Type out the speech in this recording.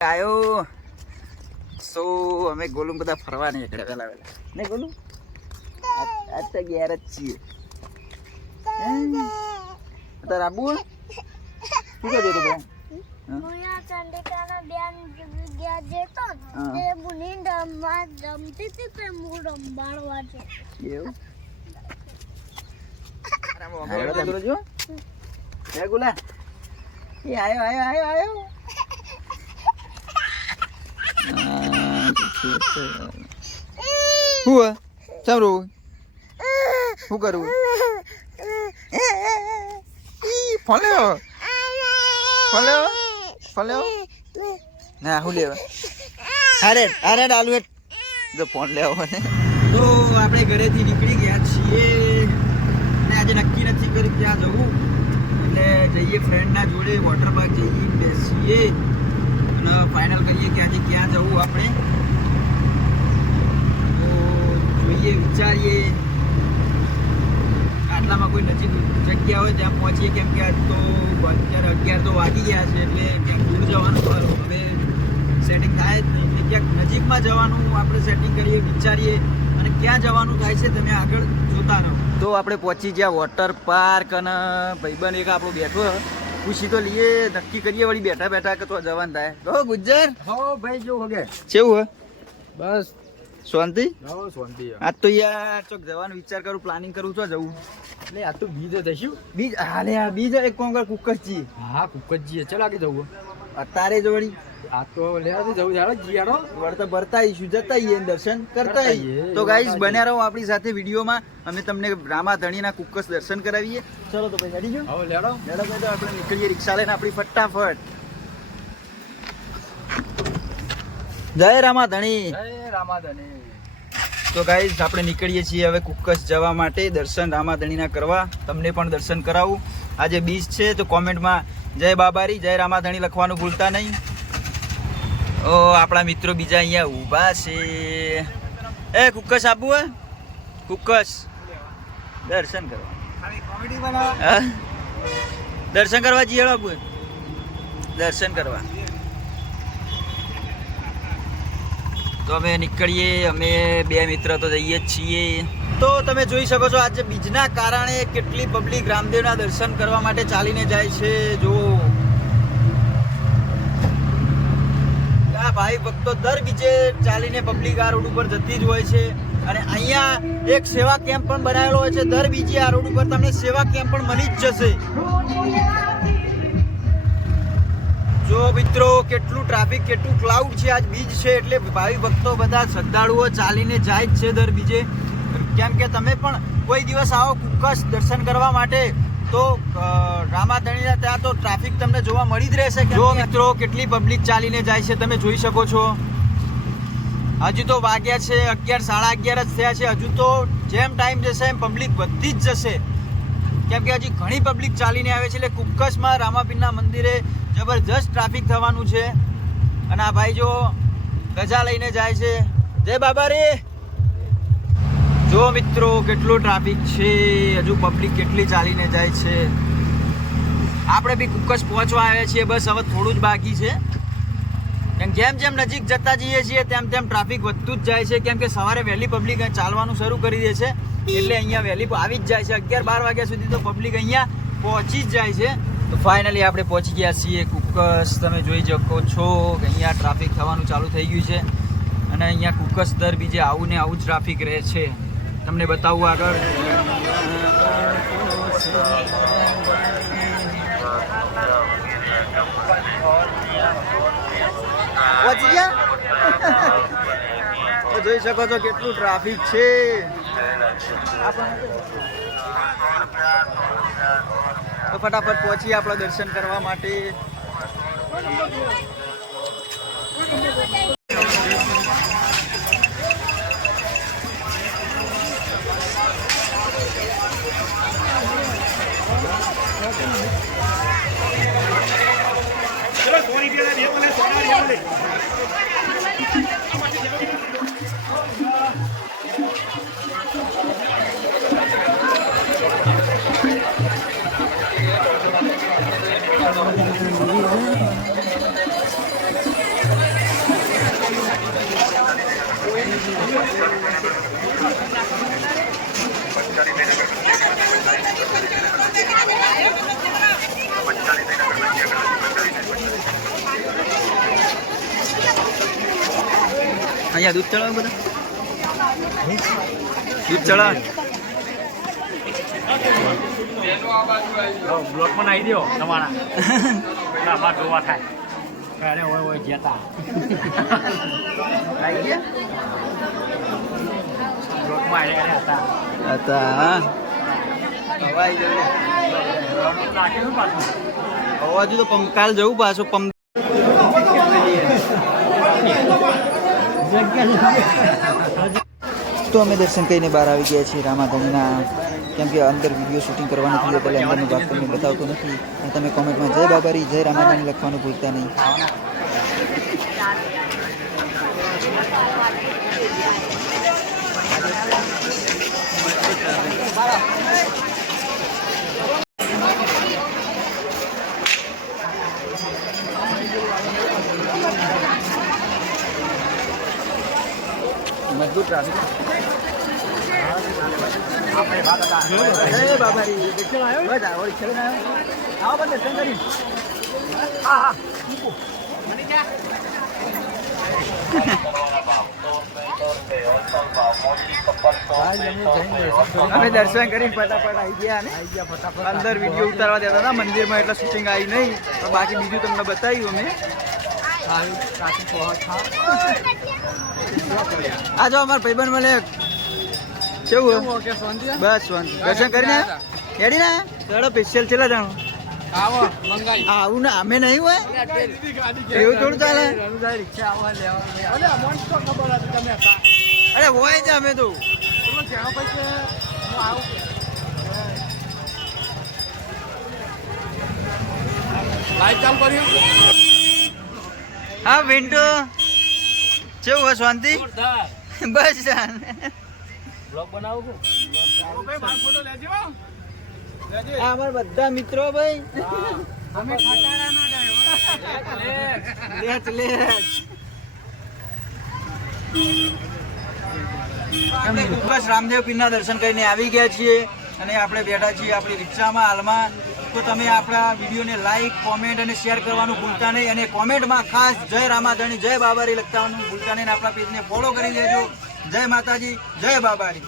આયો સો અમે ગોલું બધા ફરવા નીકળ્યા વેલા વેલા ને ગોલું આજ તો ઘેર જ છીએ તાર આબુ શું કહે તો ભાઈ મુયા ચંડિકાના બેન ગયા જેતો તે મુની રમતી હતી તે મુ રંબાડવા છે એવું અરે મો ગોલો જો હે ગોલા એ આયો હુઆ ચાલો શું કરું ફોલ્યો ના હું લેવા અરે ડાલુ જો ફોન લેવો તો આપણે ઘરેથી નીકળી ગયા છીએ અને આજે નક્કી નથી કર્યું ક્યાં જવું એટલે જઈએ ફ્રેન્ડના જોડે વોટર પાર્ક જઈએ બેસીએ અને ફાઇનલ કરીએ કે આજે ક્યાં જવું આપણે તો જોઈએ વિચારીએ આટલામાં કોઈ નજીક જગ્યા હોય ત્યાં પહોંચીએ કેમ કે આજ તો અત્યારે 11 તો વાગી ગયા છે એટલે ક્યાંક દૂર જવાનું હવે સેટિંગ થાય જ નહીં એટલે ક્યાંક નજીકમાં જવાનું આપણે સેટિંગ કરીએ વિચારીએ અને ક્યાં જવાનું થાય છે તમે આગળ જોતા રહો તો આપણે પહોંચી ગયા વોટર પાર્ક અને ભાઈબંધ એક આપણો બેઠો ખુશી તો લઈએ નક્કી કરીએ વળી બેઠા બેઠા કે તો જવાનું થાય તો ગુજ્જર હો ભાઈ જો હગે કેવું હે બસ શાંતિ હો શાંતિ આજ તો યાર ચોક જવાનો વિચાર કરું પ્લાનિંગ કરું છો જવું એટલે આ તો બીજ દઈશું બીજ હાલે આ બીજ એક કોમ કર કુકસજી હા કુકજી ચલ આગે જવું અત્યારે જ વળી આ તો લેવા જવું જાડો જીયાડો વળતા ભરતા આવીશું જતા આવીએ દર્શન કરતા આવીએ તો ગાઈસ બન્યા રહો આપણી સાથે વિડીયોમાં અમે તમને રામાધણીના કુકસ દર્શન કરાવીએ ચલો તો ભાઈ રેડી છો હવે લેડો ભાઈ તો આપણે નીકળીએ રિક્ષા લઈને આપણી ફટાફટ જય રામાધણી જય રામાધણી તો ગાઈસ આપણે નીકળીએ છીએ હવે કુકસ જવા માટે દર્શન રામાધણીના કરવા તમને પણ દર્શન કરાવું આજે બીજ છે તો કોમેન્ટમાં જય બાબારી જય રામાધણી લખવાનું ભૂલતા નહીં ઓ આપણા મિત્રો બીજા અહીંયા ઊભા છે એ કુકસ આપવું હે કુકસ દર્શન કરવા દર્શન કરવા જઈએ આપવું દર્શન કરવા તો અમે નીકળીએ અમે બે મિત્ર તો જઈએ જ છીએ તો તમે જોઈ શકો છો આજે બીજના કારણે કેટલી પબ્લિક રામદેવના દર્શન કરવા માટે ચાલીને જાય છે જો આ ભાઈ ભક્તો દર બીજે ચાલીને પબ્લિક આ રોડ ઉપર જતી જ હોય છે અને અહીંયા એક સેવા કેમ્પ પણ બનાવેલો હોય છે દર બીજે આ રોડ ઉપર તમને સેવા કેમ્પ પણ મળી જ જશે જો મિત્રો કેટલું ટ્રાફિક કેટલું ક્લાઉડ છે આજ બીજ છે એટલે ભાવિ ભક્તો બધા શ્રદ્ધાળુઓ ચાલીને જાય જ છે દર બીજે કેમ કે તમે પણ કોઈ દિવસ આવો કુકસ દર્શન કરવા માટે તો રામાધણીના ત્યાં તો ટ્રાફિક તમને જોવા મળી જ રહેશે જો મિત્રો કેટલી પબ્લિક ચાલીને જાય છે તમે જોઈ શકો છો હજુ તો વાગ્યા છે 11 સાડા 11 જ થયા છે હજુ તો જેમ ટાઈમ જશે એમ પબ્લિક વધતી જ જશે કેમ કે હજી ઘણી પબ્લિક ચાલીને આવે છે એટલે કુકસમાં રામાપીરના મંદિરે જબરજસ્ત ટ્રાફિક થવાનું છે અને આ ભાઈ જો ગજા લઈને જાય છે જય બાબા રે જો મિત્રો કેટલું ટ્રાફિક છે હજુ પબ્લિક કેટલી ચાલીને જાય છે આપણે બી કુકસ પહોંચવા આવ્યા છીએ બસ હવે થોડું જ બાકી છે જેમ જેમ નજીક જતા જઈએ છીએ તેમ તેમ ટ્રાફિક વધતું જ જાય છે કેમ કે સવારે વહેલી પબ્લિક ચાલવાનું શરૂ કરી દે છે એટલે અહીંયા વહેલી આવી જ જાય છે 11-12 વાગ્યા સુધી તો પબ્લિક અહીંયા પહોંચી જ જાય છે તો ફાઇનલી આપણે પહોંચી ગયા છીએ કુકસ તમે જોઈ શકો છો કે અહીંયા ટ્રાફિક થવાનું ચાલુ થઈ ગયું છે અને અહીંયા કુકસ દર બીજે આવું ને આવું જ ટ્રાફિક રહે છે તમને બતાવું આગળ પહોંચી ગયા તો જોઈ શકો છો કેટલું ટ્રાફિક છે તો ફટાફટ પહોંચીએ આપણા દર્શન કરવા માટે અહીંયા દૂધ ચડાવો બધા દૂધ ચડાવ બ્લોકમાં નાખી દો તમારા બાર જોવા થાય અરે ઓય ઓય જતા આવી ગયા બ્લોકમાં આવ્યા હતા હતા હા હવાઈ જવું નાખ્યું પાછું હજુ તો કાલ જવું પાછું તો અમે દર્શન કરીને બહાર આવી ગયા છીએ રામાધણીના કેમ કે અંદર વિડીયો શૂટિંગ કરવાનું થયું એટલે અંદરનો ભાગ તમને બતાવતો નથી અને તમે કોમેન્ટમાં જય બાબારી જય રામાધણી લખવાનું ભૂલતા નહીં. મજબૂત ટ્રાફિક બાબારી આવો બંધ દર્શન કરી અમે દર્શન કરીને ફટાફટ આવી ગયા ને અંદર વિડીયો ઉતારવા દેતા હતા મંદિરમાં એટલે શૂટિંગ આવી નહીં પણ બાકી બીજું તમને બતાવ્યું અમે. આ જો અમારા ભાઈબંધ મળે કેવું બસ દર્શન કરીને રેડી ને ચડો સ્પેશિયલ છેલ્લા જાણો આવું ને અમે નહીં હોય એવું થોડું ચાલે અરે હોય છે અમે તો હા વિન્ટુ કેવું હોય શાંતિ બસ અમારા બધા મિત્રો ભાઈ બસ રામદેવ પીરના દર્શન કરીને આવી ગયા છીએ અને આપણે બેઠા છીએ આપણી રિક્ષામાં હાલમાં. તો તમે આપણા વિડીયોને લાઈક કોમેન્ટ અને શેર કરવાનું ભૂલતા નહીં અને કોમેન્ટમાં ખાસ જય રામાધણી જય બાબારી લખવાનું ભૂલતા નહીં. આપણા પેજને ફોલો કરી દેજો. જય માતાજી જય બાબારી.